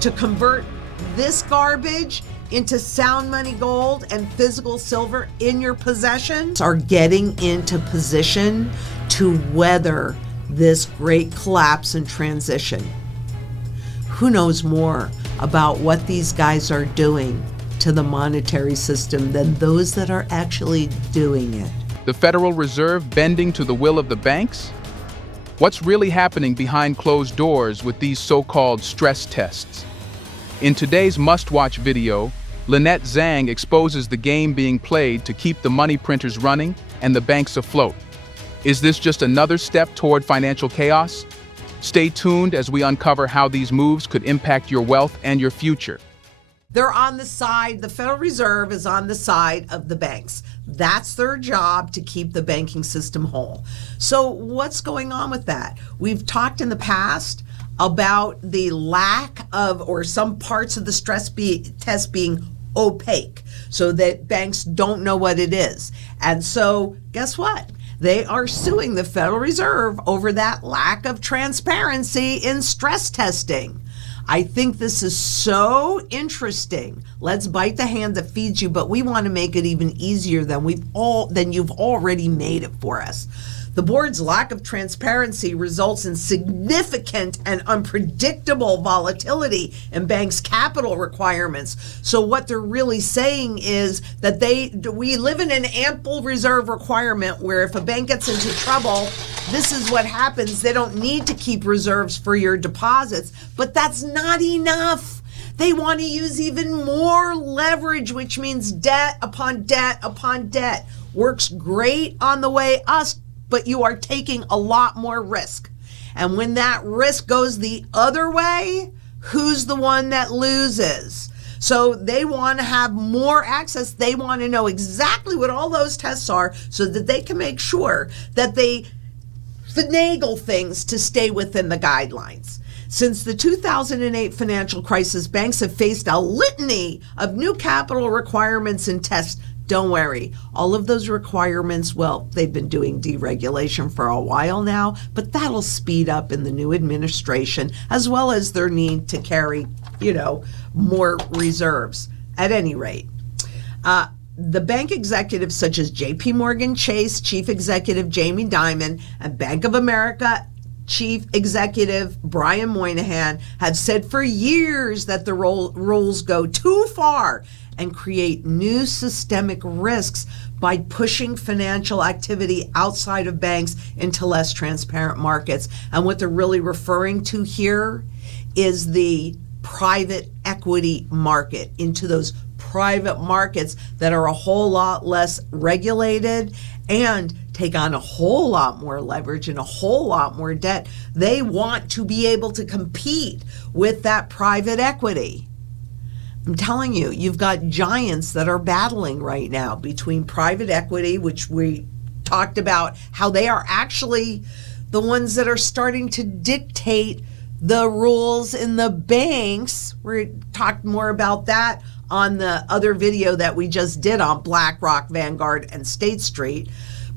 to convert this garbage into sound money gold and physical silver in your possession are getting into position to weather this great collapse and transition. Who knows more about what these guys are doing to the monetary system than those that are actually doing it? The Federal Reserve bending to the will of the banks? What's really happening behind closed doors with these so-called stress tests? In today's must-watch video, Lynette Zang exposes the game being played to keep the money printers running and the banks afloat. Is this just another step toward financial chaos? Stay tuned as we uncover how these moves could impact your wealth and your future. They're on the side, the Federal Reserve is on the side of the banks. That's their job, to keep the banking system whole. So what's going on with that? We've talked in the past about the lack of, or some parts of the stress test being opaque, so that banks don't know what it is. And so guess what? They are suing the Federal Reserve over that lack of transparency in stress testing. I think this is so interesting. Let's bite the hand that feeds you, but we want to make it even easier than you've already made it for us. The board's lack of transparency results in significant and unpredictable volatility in banks' capital requirements. So what they're really saying is that we live in an ample reserve requirement where if a bank gets into trouble, this is what happens. They don't need to keep reserves for your deposits, but that's not enough. They want to use even more leverage, which means debt upon debt upon debt. Works great on the way up, but you are taking a lot more risk. And when that risk goes the other way, who's the one that loses? So they want to have more access. They want to know exactly what all those tests are so that they can make sure that they finagle things to stay within the guidelines. Since the 2008 financial crisis, banks have faced a litany of new capital requirements and tests. Don't worry, all of those requirements, well, they've been doing deregulation for a while now, but that'll speed up in the new administration, as well as their need to carry, more reserves. At any rate, the bank executives such as JP Morgan Chase Chief Executive Jamie Dimon and Bank of America Chief Executive Brian Moynihan have said for years that the rules go too far and create new systemic risks by pushing financial activity outside of banks into less transparent markets. And what they're really referring to here is the private equity market, into those private markets that are a whole lot less regulated and take on a whole lot more leverage and a whole lot more debt. They want to be able to compete with that private equity. I'm telling you, you've got giants that are battling right now between private equity, which we talked about how they are actually the ones that are starting to dictate the rules in the banks. We talked more about that on the other video that we just did on BlackRock, Vanguard, and State Street.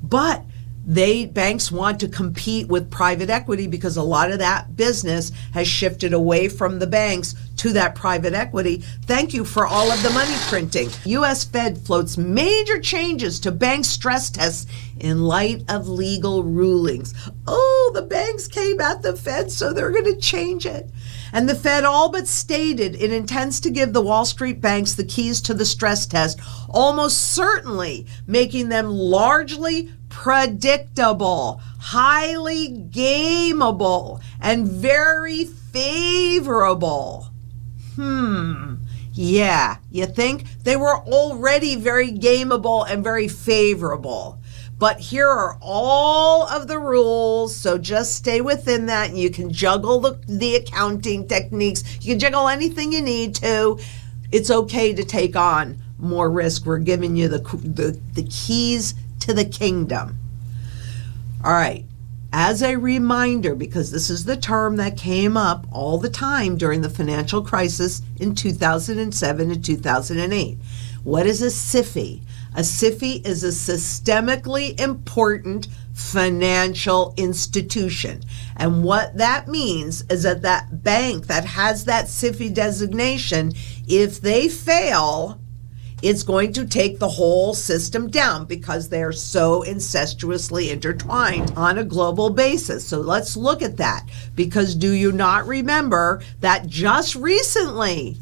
But banks want to compete with private equity because a lot of that business has shifted away from the banks to that private equity. Thank you for all of the money printing. U.S. Fed floats major changes to bank stress tests in light of legal rulings. Oh, the banks came at the Fed, so they're going to change it. And the Fed all but stated it intends to give the Wall Street banks the keys to the stress test, almost certainly making them largely predictable, highly gameable, and very favorable. Yeah, you think? They were already very gameable and very favorable. But here are all of the rules, so just stay within that, and you can juggle the accounting techniques. You can juggle anything you need to. It's okay to take on more risk. We're giving you the keys to the kingdom. All right. As a reminder, because this is the term that came up all the time during the financial crisis in 2007 and 2008. What is a SIFI? A SIFI is a systemically important financial institution. And what that means is that that bank that has that SIFI designation, if they fail, it's going to take the whole system down because they're so incestuously intertwined on a global basis. So let's look at that, because do you not remember that just recently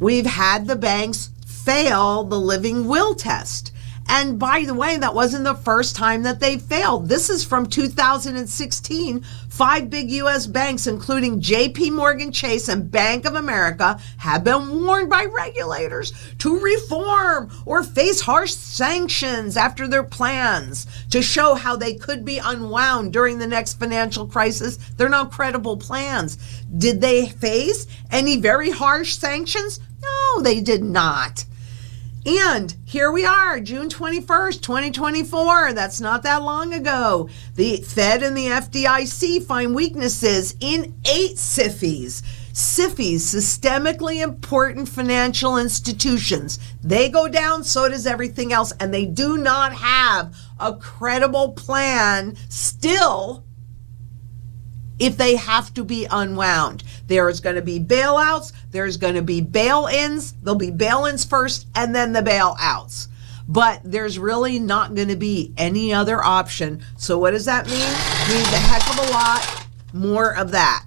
we've had the banks fail the living will test? And by the way, that wasn't the first time that they failed. This is from 2016. 5 big U.S. banks, including JP Morgan Chase and Bank of America, have been warned by regulators to reform or face harsh sanctions after their plans to show how they could be unwound during the next financial crisis. They're not credible plans. Did they face any very harsh sanctions? No, they did not. And here we are, June 21st, 2024. That's not that long ago. The Fed and the FDIC find weaknesses in 8 SIFIs. SIFIs, systemically important financial institutions. They go down, so does everything else. And they do not have a credible plan still if they have to be unwound. There is going to be bailouts, there's going to be bail-ins, there'll be bail-ins first and then the bailouts. But there's really not going to be any other option. So what does that mean? It means a heck of a lot more of that.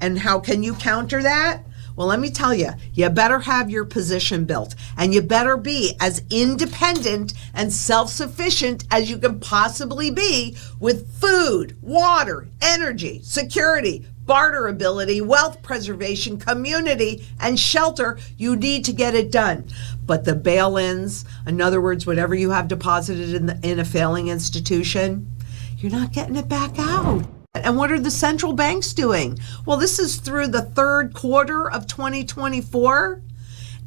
And how can you counter that? Well, let me tell you, you better have your position built, and you better be as independent and self-sufficient as you can possibly be with food, water, energy, security, barterability, wealth preservation, community, and shelter. You need to get it done. But the bail-ins, in other words, whatever you have deposited in a failing institution, you're not getting it back out. And what are the central banks doing? Well, this is through the third quarter of 2024.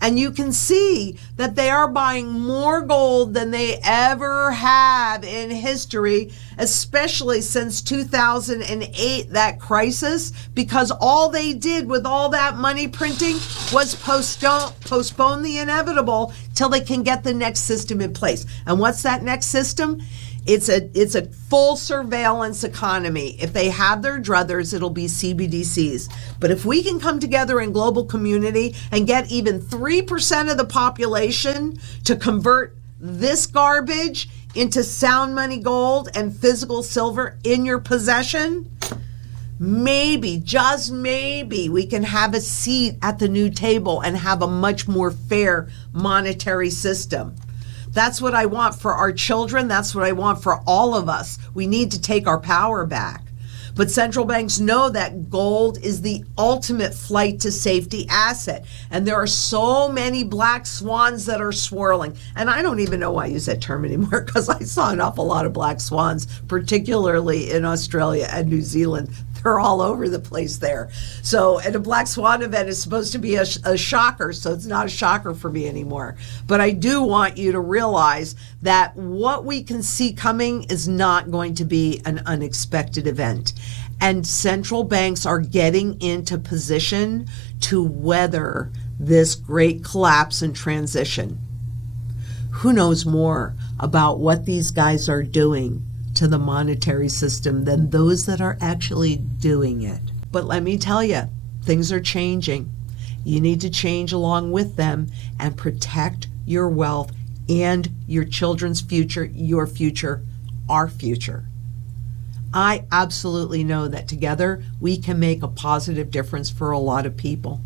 And you can see that they are buying more gold than they ever have in history, especially since 2008, that crisis, because all they did with all that money printing was postpone the inevitable till they can get the next system in place. And what's that next system? It's a full surveillance economy. If they have their druthers, it'll be CBDCs. But if we can come together in global community and get even 3% of the population to convert this garbage into sound money gold and physical silver in your possession, maybe, just maybe, we can have a seat at the new table and have a much more fair monetary system. That's what I want for our children. That's what I want for all of us. We need to take our power back. But central banks know that gold is the ultimate flight to safety asset. And there are so many black swans that are swirling. And I don't even know why I use that term anymore, because I saw an awful lot of black swans, particularly in Australia and New Zealand. They're all over the place there. So, and a black swan event is supposed to be a shocker, so it's not a shocker for me anymore. But I do want you to realize that what we can see coming is not going to be an unexpected event. And central banks are getting into position to weather this great collapse and transition. Who knows more about what these guys are doing to the monetary system than those that are actually doing it? But let me tell you, things are changing. You need to change along with them and protect your wealth and your children's future, your future, our future. I absolutely know that together we can make a positive difference for a lot of people.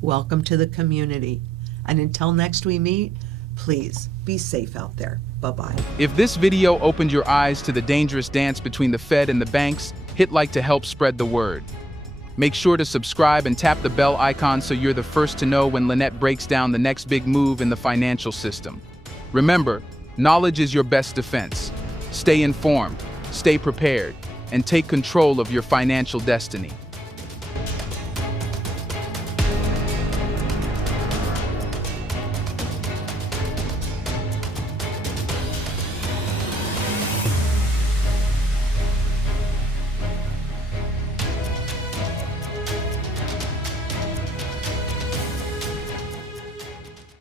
Welcome to the community. And until next we meet, please be safe out there. Bye-bye. If this video opened your eyes to the dangerous dance between the Fed and the banks, hit like to help spread the word. Make sure to subscribe and tap the bell icon so you're the first to know when Lynette breaks down the next big move in the financial system. Remember, knowledge is your best defense. Stay informed, stay prepared, and take control of your financial destiny.